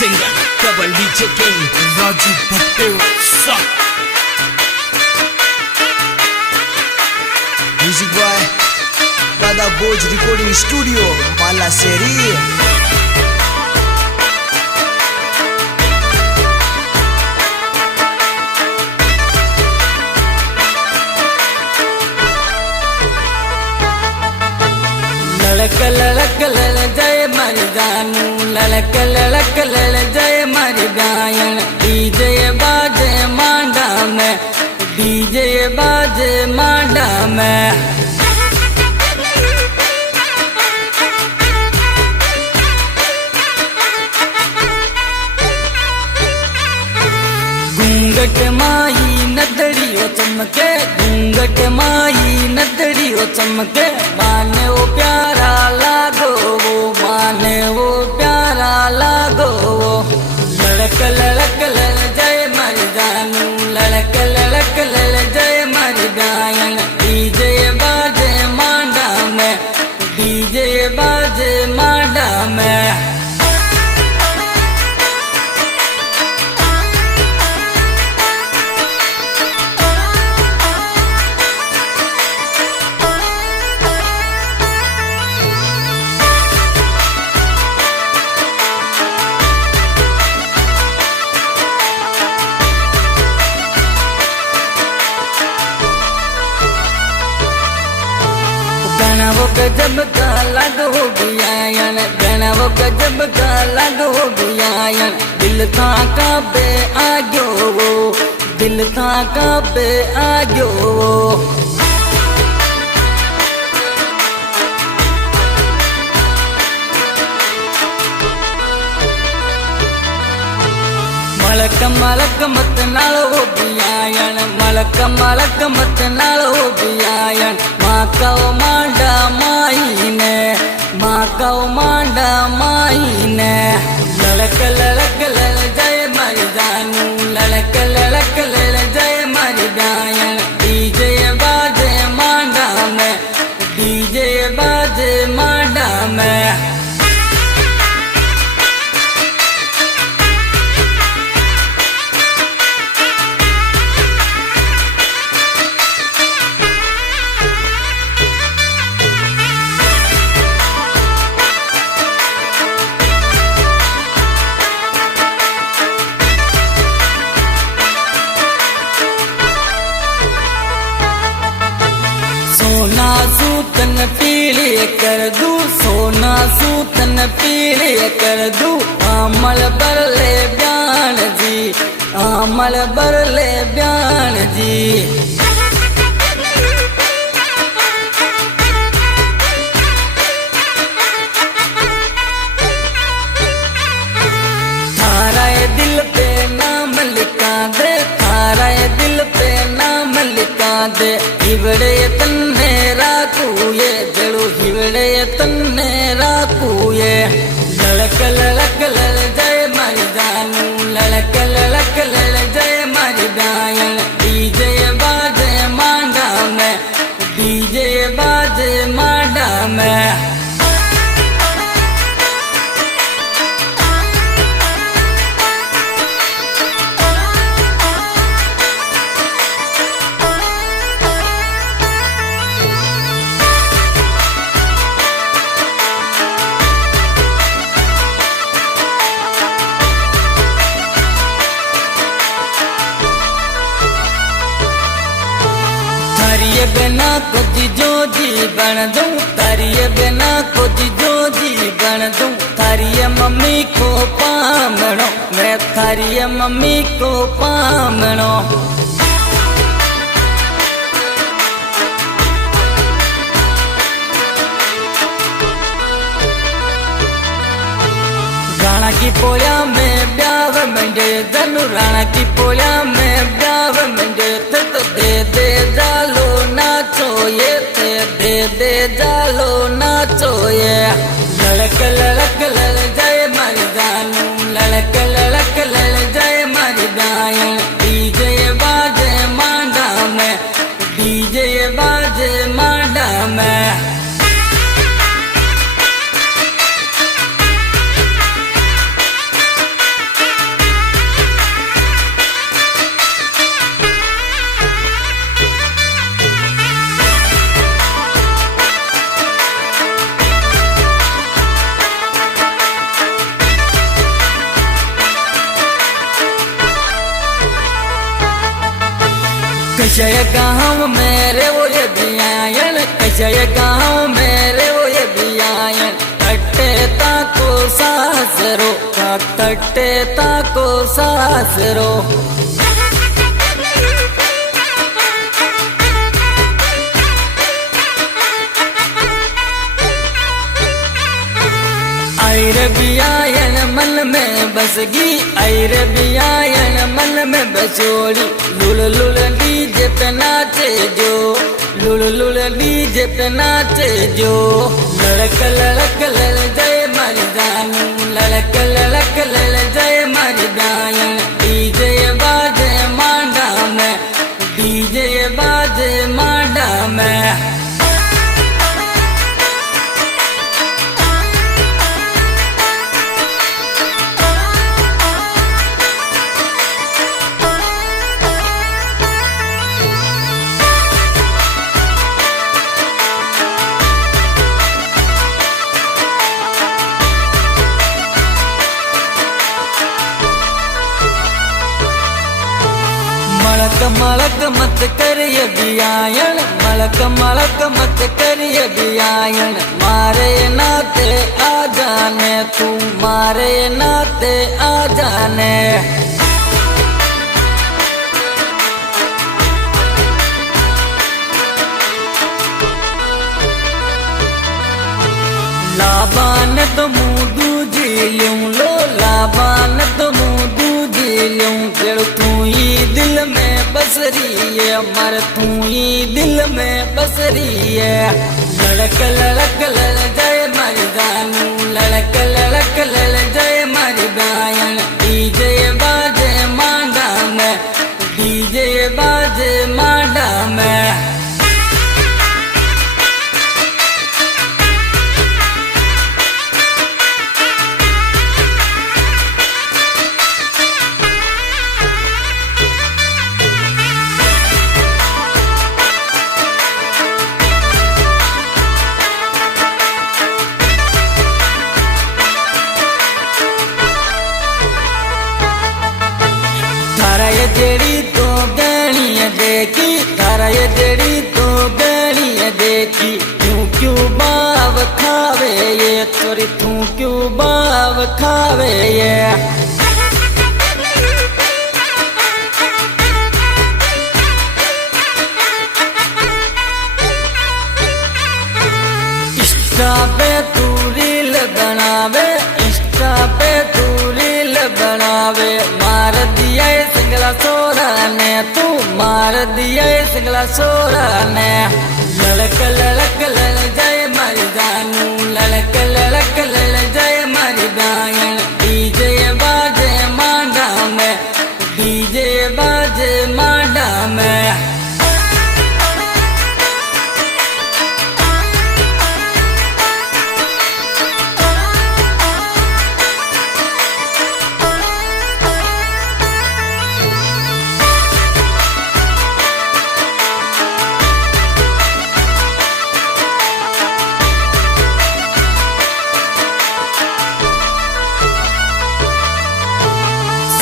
Singer, double DJ King, Raju Bhattu, suck. Music boy, Dada Boj Recording Studio, Mala Seri. लड़क लड़क लड़ जय मर जानू लड़क लड़क लड़ जय मर गायन डीजे बाजे मांडा में डीजे बाजे मांडा में घूंघट माई नदरियो चमके घूंघट माई नदरियो चमके माने वो प्यारा लागो वो माने वो प्यारा लागो वो लड़क लड़क लड़ जय मर जानू लड़क लड़क लड़ जय मर गायन डीजे बाजे मांडा में डीजे बाजे मांडा में वो गजब का लग हो गया वो गजब का लग हो गया दिल था काबे आग्यो वो दिल था काबे आग्यो वो मलक मलक मत नाल हो गया मलक मत नाल हो गया माँ का मांडा माई ने माँ का मांडा माई ने लड़क लड़क लड़ जय मर जानू लड़क लड़क लड़ जय मर गायन डीजे बाजे मांडा में डीजे बाजे मांडा में सोना सूतन पीले कर दू सोना सूतन पीले कर दू आमल बरले ब्यान जी आमल बरले ब्यान जी थारा दिल पे नाम लिखा दे थारा दिल पे नाम लिखा दे हिवड़े तन्ने राकूये जड़ो हिवड़े तन्ने राकूये लड़क लड़क लड़ जय मर जानू लड़क लड़क लड़ जय मर गायन डीजे बाजे मांडा में डीजे बाजे मांडा में तारिये बिना कुछ जो जी बन दूं तारिये बिना कुछ जो जी बन दूं तारिये मम्मी को पामणो मैं तारिये मम्मी को पामणो राणा की पोया में ब्याव मंडे धनु राणा की पोया में ब्याव मंडे तो दे जालो नाचो ये दे जालो नाचो ये लड़क लड़क लड़ जय मर जानू लड़क लड़क लड़ जय मर गायन डीजे बाजे मांडा में डीजे बाजे मांडा में कैसे गाँव मेरे वो ये बियायन कैसे गाँव मेरे वो ये बियायन तट्टे ताको सासरो का तट्टे ताको सासरो आयर बियायन मन में बसगी आयर बियायन मन में बसोड़ी लुल लुल डीजे पे नाचे जो लुल लुल डीजे पे नाचे जो लड़क लड़क लल जय मारी जानू लड़क लड़क लल जय मारी गायन डीजे बाजे मांडा में डीजे बाजे मांडा में मलक मलक मत करिए बियायन मलक मलक मत करिए बियायन मारे नाते आ जाने तू मारे नाते आ जाने लाबान तो मुँह दूजी लूं लो लाबान तो मुँह दूजी लूं जड़ तू ही दिल में बस रही है मर तू ही दिल में बस रही है लड़क लड़क लड़ जय मारी जानू लड़क लड़क लड़ जय मारी गायन डीजे बाजे मांडा में डीजे बाजे मांडा में ये जेड़ी तो गणी देखी थारा ये जेड़ी तो गणी देखी क्यों क्यों बाव खावे ये तोरी तू क्यों बाव खावे ये इंस्टा पे तू रील बनावे इंस्टा पे तू रील बनावे मार दिया सिंगला सोरा ने तू मार दिया सिंगला सोरा ने लड़क लड़क लड़ जय मारी जानू लड़क लड़क लड़ जय मारी गायन डीजे बाजे मांडा में डीजे बाजे मांडा में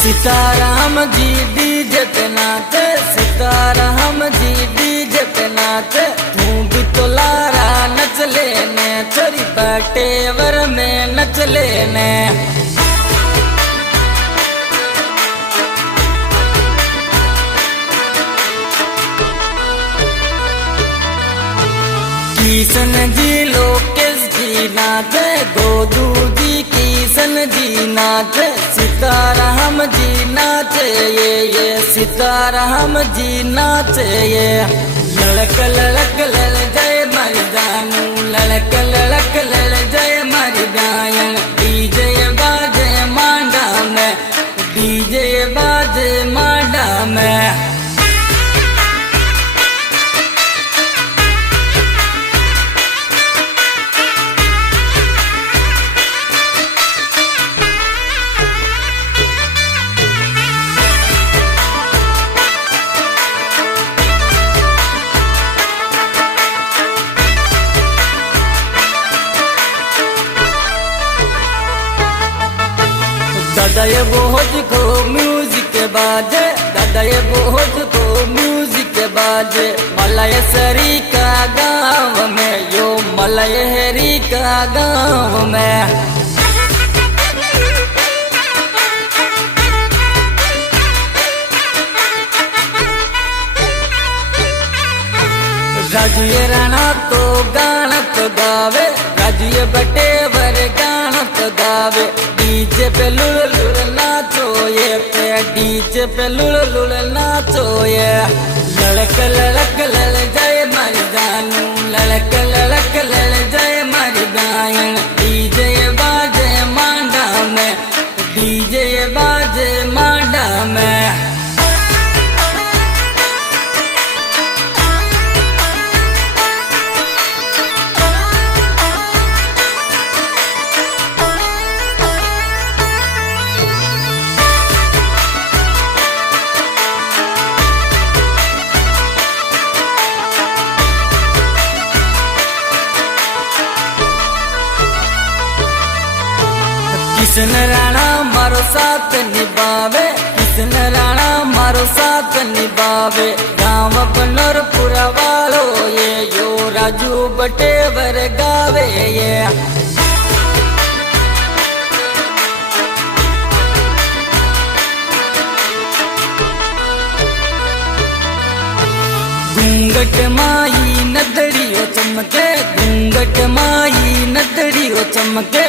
सीताराम जी डीजे पे नाचे सीताराम जी डीजे पे नाचे तू भी तो लारा नच लेने चोरी बटेवर में नच लेने किशन जी लोकेश जी नाचे गोदू जी किशन जी नाचे सीताराम जी नाचे ये सीताराम जी नाचे ये लड़क लड़क लड़ जय मारी जानू लड़क लड़क लड़ जय मारी गायन डीजे बाजे मांडा में डीजे बाजे मांडा में दादा ये बोझ को म्यूजिक बाजे दादा ये बोझ को म्यूजिक बाजे मलय सरी का गाँव में यो मलय हरी का गाँव में राजुए राणा तो गानत गावे राजुए बटेवर गानत गावे डीजे पे लुल लुल नाचो ये पे डीजे पे लुल लुल नाचो ये लड़क लड़क लड़ जाए मारी जानू लड़क लड़क लड़ जाए मारी गायन डीजे बाजे मांडा में डीजे बाजे मांडा में किशन राणा मारो साथ निभावे किशन राणा मारो साथ निभावे गाँव बनरपुरा वालो ये यो राजू बटेवर गावे ये घूंघट माई नदड़ियो चमके घूंघट माई नदड़ियो चमके